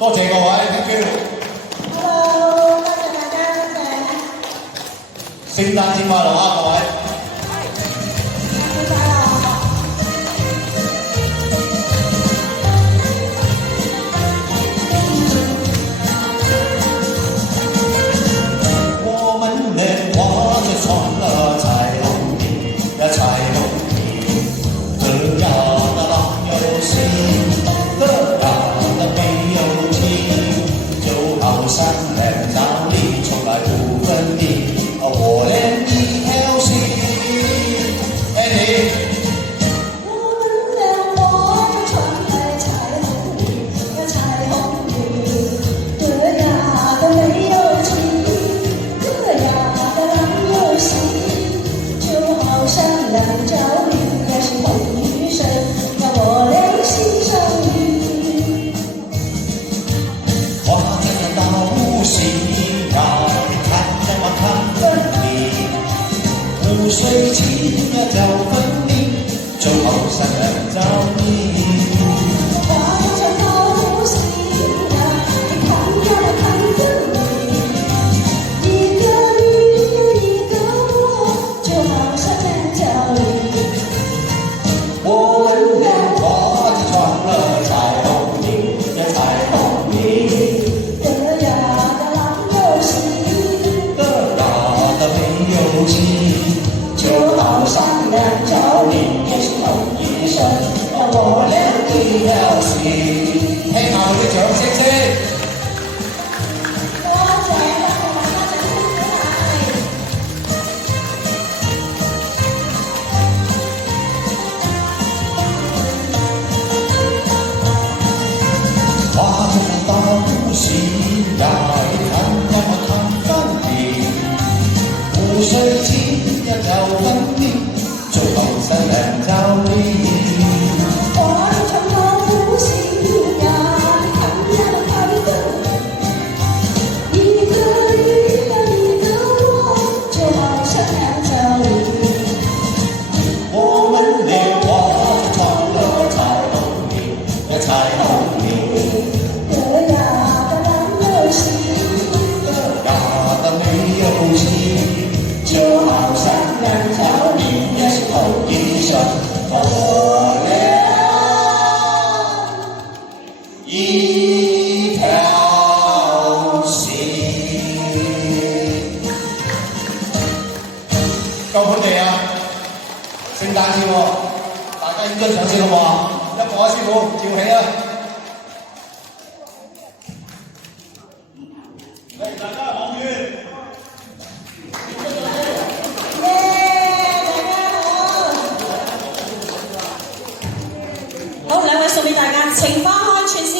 多謝各位 ，thank you。Hello， 多謝大家，多謝。聖誕節快樂啊，各位！我們的花就穿了彩虹衣，呀彩虹衣，這樣的郎有心，這樣的沒有情，就好像兩條魚從來不分離，我連一條心。Andy， 我們的花就穿了彩虹衣，呀彩虹衣，這樣的沒有情，這樣的郎有心，就好像兩條魚呀是同一生，讓我倆心相依。花開到無心呀，你看怎麼看分明？湖水清呀叫分明，就好像兩條魚。花開到無心呀，你看怎麼看分明？一個魚呀一個我，就好像兩條魚。我們的花就穿了彩虹衣，呀彩虹衣，這樣的郎有心，這樣的沒有情，就好像兩條魚也是同一生，讓我倆一條心。聽下佢啲掌聲先。多謝大家掌聲鼓花中到無心呀，你看怎麼看分明？湖水清呀叫分明，就好像兩條魚。勵，花長到無心呀，你看怎麼看分明？一個魚呀一個我，就好像兩條魚。我們的花穿了彩虹衣，呀彩虹衣，這樣的郎有心，呀的沒有情，就好像兩條魚也是同一生，我倆一條心。夠佢哋啊！聖誕節喎，大家影張相先好唔好啊？一個啊，師傅照起啊！嚟，大家望遠。耶！大家好，好，兩位送俾大家，情花開串燒。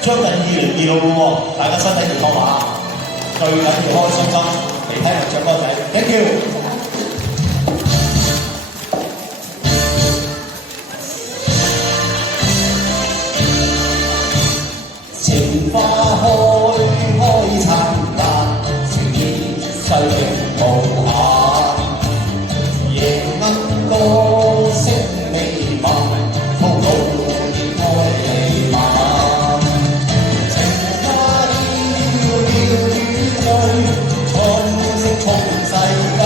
將近2026咯喎，大家身體健康啊！最緊要開心心嚟聽人唱歌仔，thank you。情花開燦爛，情意世情無限。夜鶯歌聲彌漫，風露熱愛彌漫。情花飄飄雨裏，春色充世間。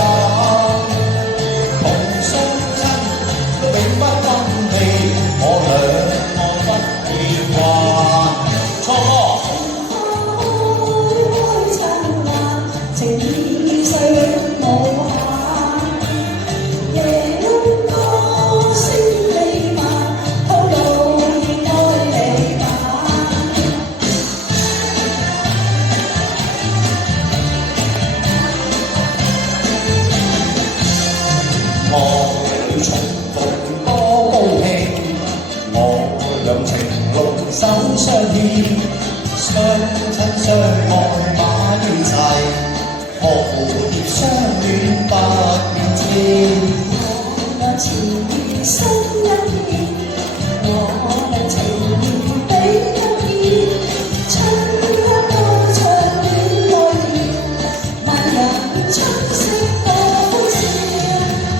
同相親永不分離，我倆愛不厭慣。錯歌。燦爛，情意世永無限。夜鶯歌聲彌漫，透露熱愛彌漫。我哋重逢多高興，我倆情濃手相牽，相親相愛把於齊，學蝴蝶相戀不變遷。我倆情意心一片，我倆情意比一片，春一歌唱戀愛戀，萬人春色多歡笑。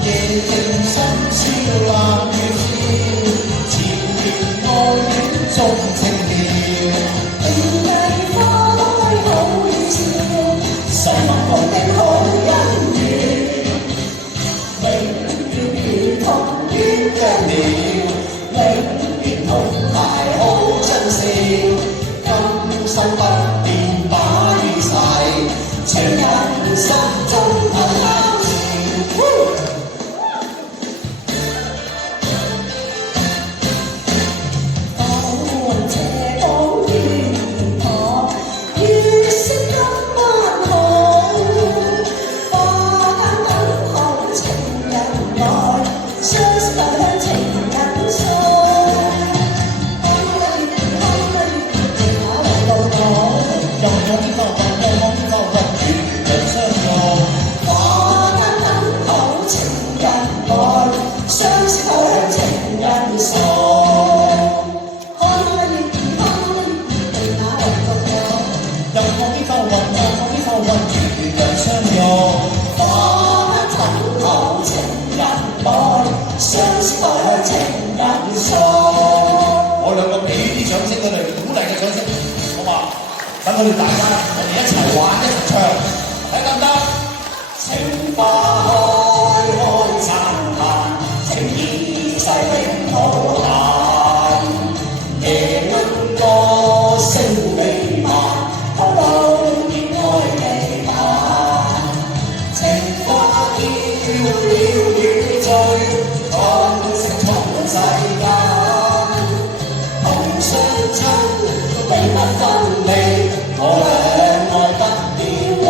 夜靜深。歡迎大家，我哋一齊玩一齊唱，睇得唔得？情花開開燦爛，情意世永無限。夜鶯歌聲彌漫，透露熱愛彌漫。情花飄了雨醉，裝飾充滿世間。同相親，永不分離，我倆愛不變幻。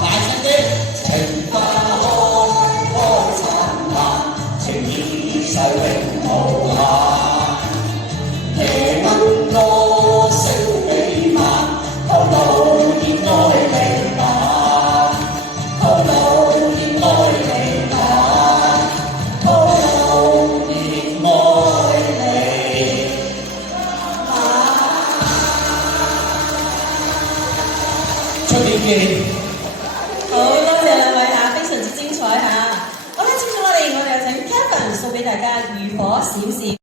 大聲啲！情花開開燦爛，情意世永無限。夜鶯歌聲彌漫，透露熱愛彌漫，透露熱愛彌漫，透露熱愛彌漫。出年見。好多謝兩位嚇，非常之精彩嚇。好啦，接住我哋又請 Kevin 送俾大家《漁火閃閃》。